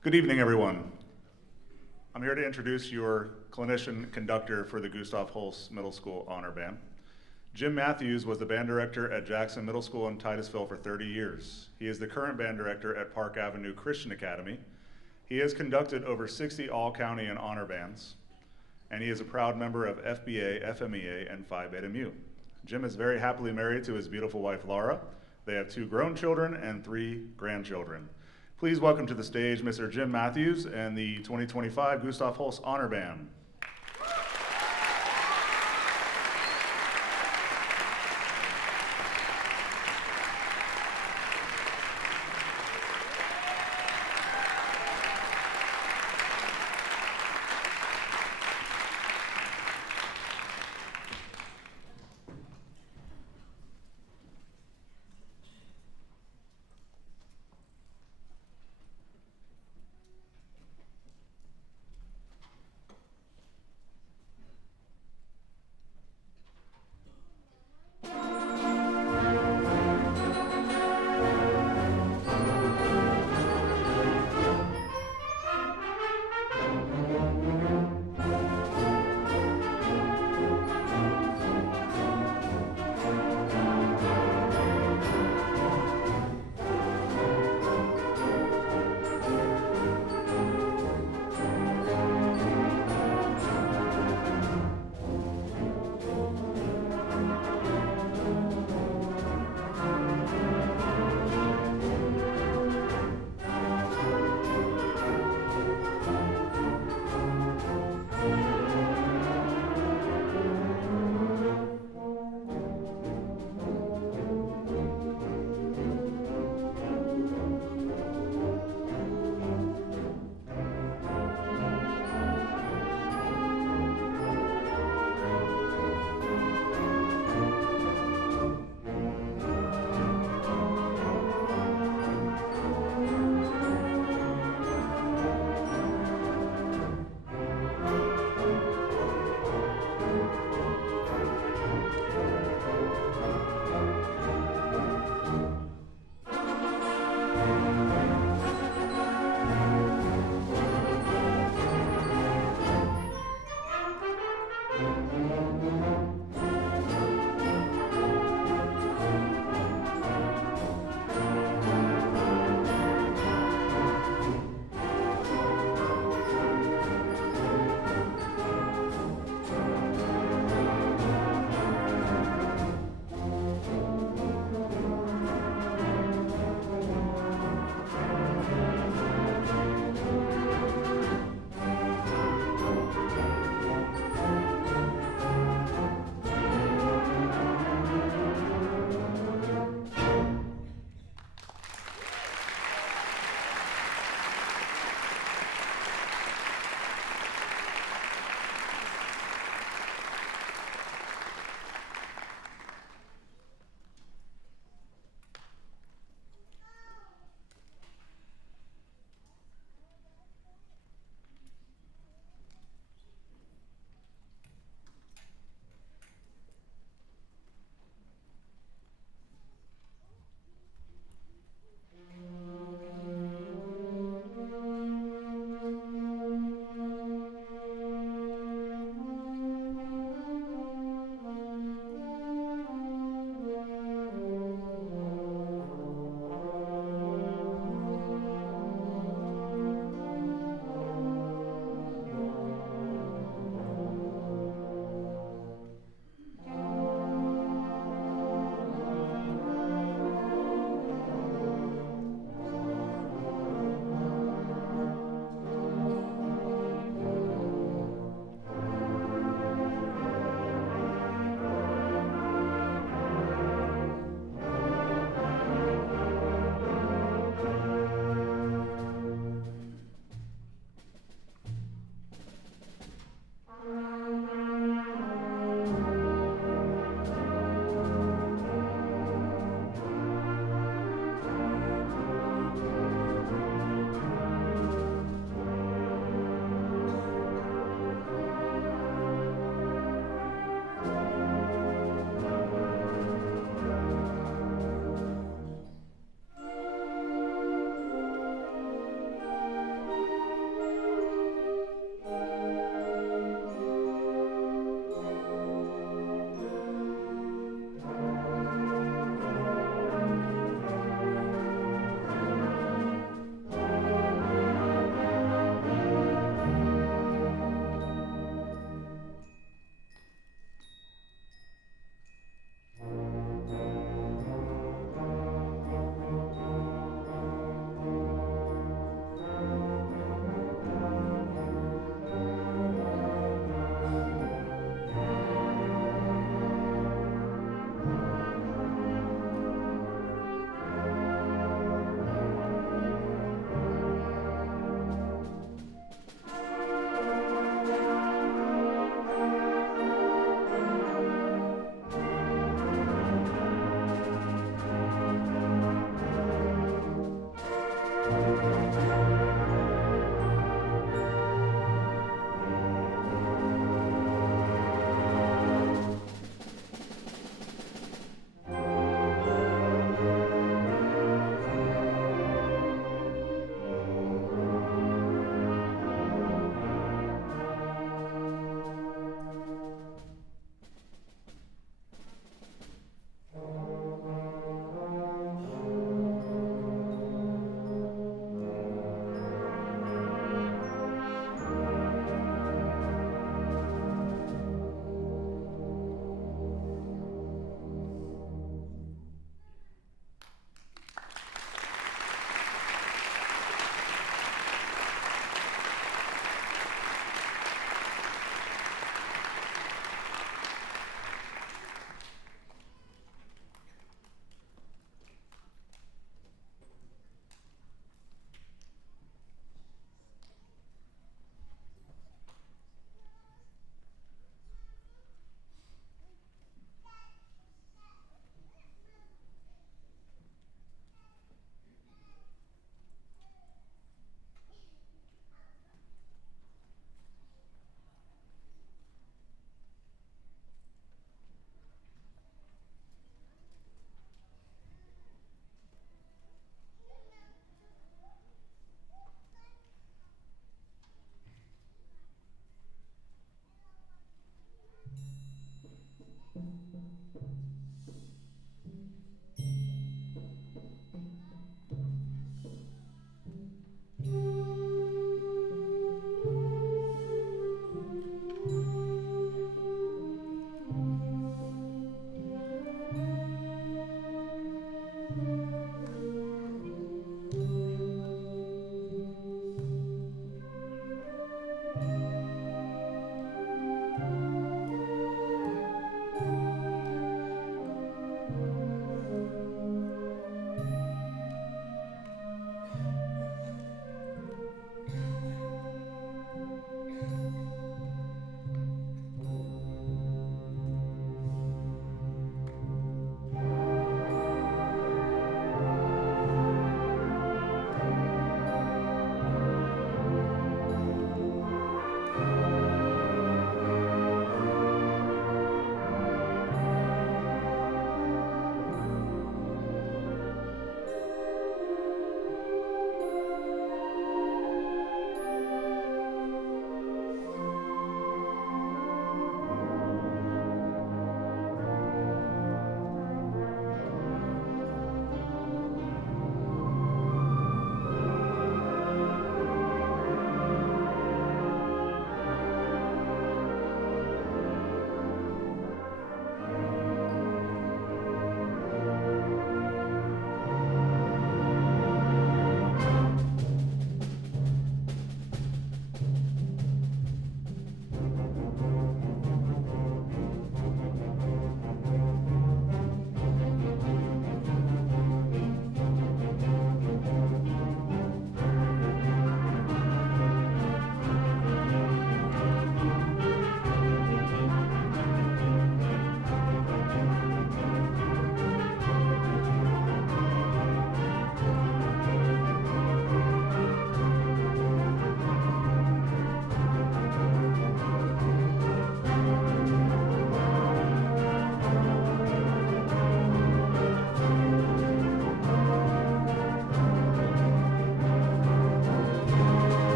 Good evening, everyone. I'm here to introduce your clinician conductor for the Gustav Holst Middle School Honor Band. Jim Matthews was the band director at Jackson Middle School in Titusville for 30 years. He is the current band director at Park Avenue Christian Academy. He has conducted over 60 all-county and honor bands, and he is a proud member of FBA, FMEA, and Phi Beta Mu. Jim is very happily married to his beautiful wife, Laura. They have 2 grown children and 3 grandchildren. Please welcome to the stage Mr. Jim Matthews and the 2025 Gustav Holst Honor Band.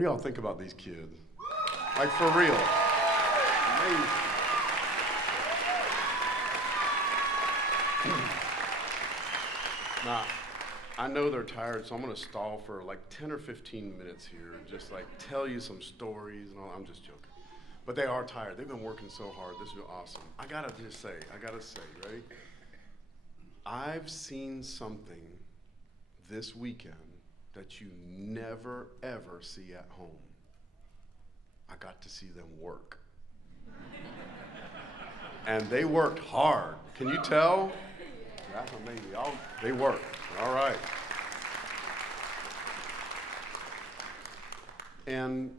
What do y'all think about these kids? Like, for real. Amazing. Now, I know they're tired, so I'm gonna stall for like 10 or 15 minutes here, just like tell you some stories and all. I'm just joking. But they are tired. They've been working so hard. This is awesome. I gotta say, right? I've seen something this weekend that you never, ever see at home. I got to see them work. And they worked hard. Can you tell? That's amazing. They worked. All right. And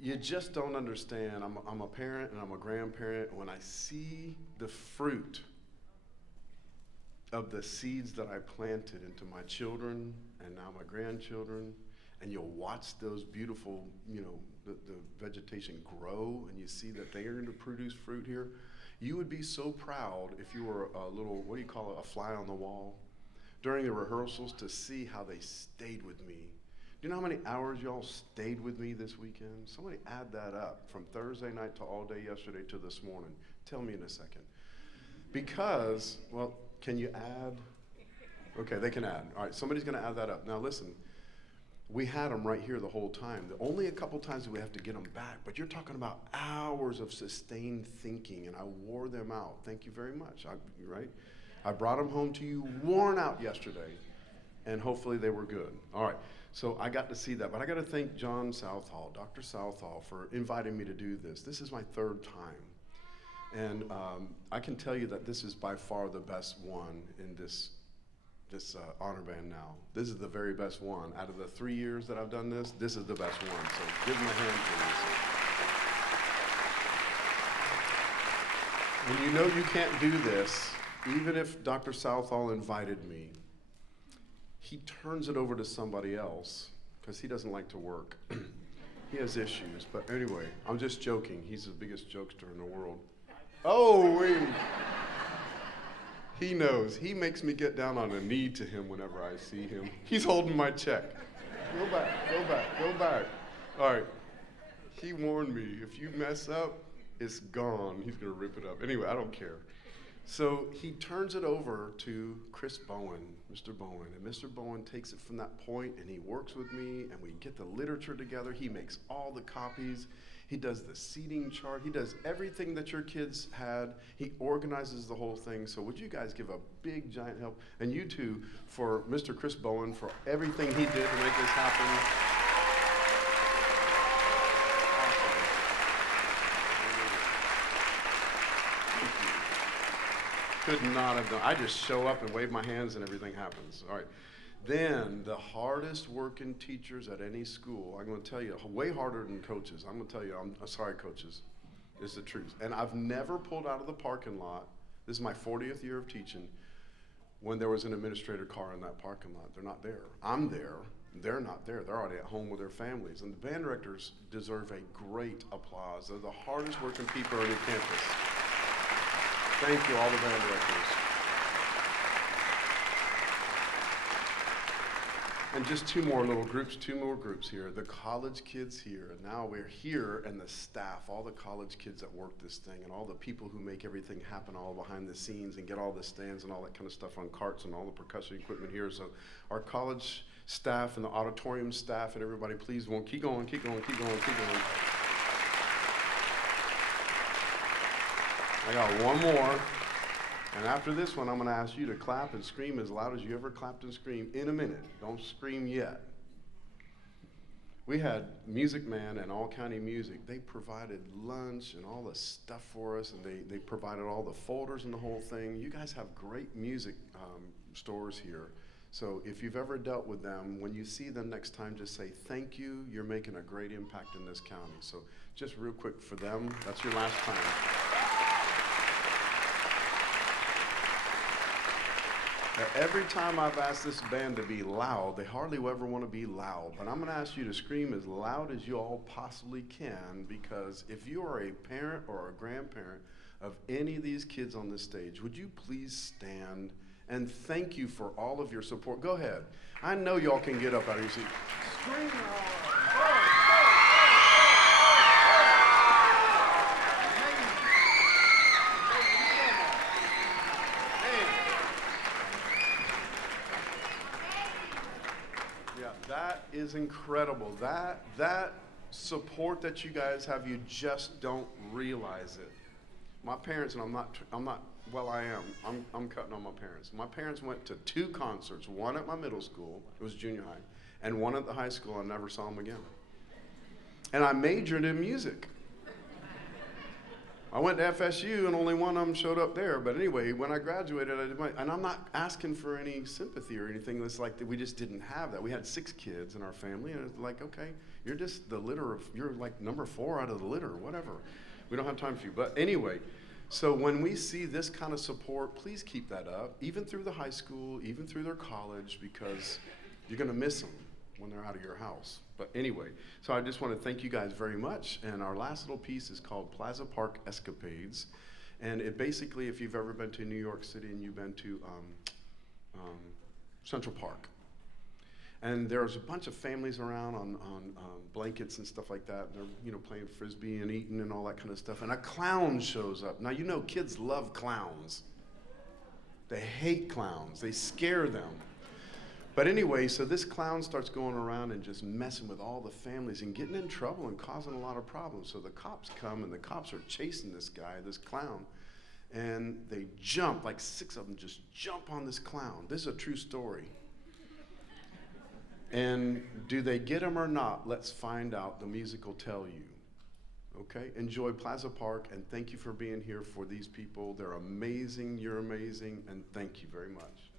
you just don't understand. I'm a parent and I'm a grandparent. When I see the fruit of the seeds that I planted into my children and now my grandchildren, and you'll watch those beautiful, the vegetation grow, and you see that they are going to produce fruit here, you would be so proud if you were a little, what do you call it, a fly on the wall, during the rehearsals to see how they stayed with me. Do you know how many hours y'all stayed with me this weekend? Somebody add that up from Thursday night to all day yesterday to this morning. Tell me in a second. Because, well, can you add? Okay, they can add. All right, somebody's gonna add that up. Now listen, we had them right here the whole time. Only a couple times did we have to get them back, but you're talking about hours of sustained thinking, and I wore them out. Thank you very much, right? I brought them home to you worn out yesterday, and hopefully they were good. All right, so I got to see that, but I gotta thank John Southall, Dr. Southall, for inviting me to do this. This is my third time. And I can tell you that this is by far the best one in this honor band now. This is the very best one. Out of the 3 years that I've done this is the best one. So give them a hand, please. When you know you can't do this, even if Dr. Southall invited me, he turns it over to somebody else because he doesn't like to work. He has issues, but anyway, I'm just joking. He's the biggest jokester in the world. Oh, wait. He knows. He makes me get down on a knee to him whenever I see him. He's holding my check. Go back, go back, go back. All right. He warned me, if you mess up, it's gone. He's going to rip it up. Anyway, I don't care. So he turns it over to Chris Bowen, Mr. Bowen. And Mr. Bowen takes it from that point, and he works with me, and we get the literature together. He makes all the copies. He does the seating chart. He does everything that your kids had. He organizes the whole thing. So would you guys give a big, giant help? And you too, for Mr. Chris Bowen, for everything he did to make this happen. Awesome. Could not have done. I just show up and wave my hands and everything happens. All right. Then the hardest working teachers at any school, I'm going to tell you, way harder than coaches. I'm going to tell you, I'm sorry, coaches, is the truth. And I've never pulled out of the parking lot. This is my 40th year of teaching. When there was an administrator car in that parking lot, they're not there. I'm there. They're not there. They're already at home with their families. And the band directors deserve a great applause. They're the hardest working people on your campus. Thank you, all the band directors. And just two more groups here. The college kids here, and now we're here, and the staff, all the college kids that work this thing, and all the people who make everything happen all behind the scenes and get all the stands and all that kind of stuff on carts and all the percussion equipment here. So our college staff and the auditorium staff and everybody, please keep going, keep going, keep going, keep going. I got one more. And after this one, I'm going to ask you to clap and scream as loud as you ever clapped and screamed in a minute. Don't scream yet. We had Music Man and All County Music. They provided lunch and all the stuff for us, and they provided all the folders and the whole thing. You guys have great music stores here. So if you've ever dealt with them, when you see them next time, just say, thank you. You're making a great impact in this county. So just real quick for them, that's your last time. Every time I've asked this band to be loud, they hardly ever want to be loud. But I'm going to ask you to scream as loud as you all possibly can, because if you are a parent or a grandparent of any of these kids on this stage, would you please stand and thank you for all of your support. Go ahead. I know y'all can get up out of your seat. Scream loud. is incredible. That support that you guys have, you just don't realize it. My parents, and I'm not, well, I am. I'm cutting on my parents. My parents went to 2 concerts, one at my middle school, it was junior high, and one at the high school. I never saw them again. And I majored in music. I went to FSU and only one of them showed up there. But anyway, when I graduated, and I'm not asking for any sympathy or anything. It's like that we just didn't have that. We had 6 kids in our family, and it's like, okay, you're just the litter of, you're like number 4 out of the litter, whatever. We don't have time for you. But anyway, so when we see this kind of support, please keep that up, even through the high school, even through their college, because you're going to miss them when they're out of your house. But anyway, so I just want to thank you guys very much. And our last little piece is called Plaza Park Escapades. And it basically, if you've ever been to New York City and you've been to Central Park, and there's a bunch of families around on blankets and stuff like that. They're playing Frisbee and eating and all that kind of stuff. And a clown shows up. Now, kids love clowns. They hate clowns. They scare them. But anyway, so this clown starts going around and just messing with all the families and getting in trouble and causing a lot of problems. So the cops come, and the cops are chasing this guy, this clown, and they jump, like 6 of them just jump on this clown. This is a true story. And do they get him or not? Let's find out. The music will tell you. Okay? Enjoy Plaza Park, and thank you for being here for these people. They're amazing, you're amazing, and thank you very much.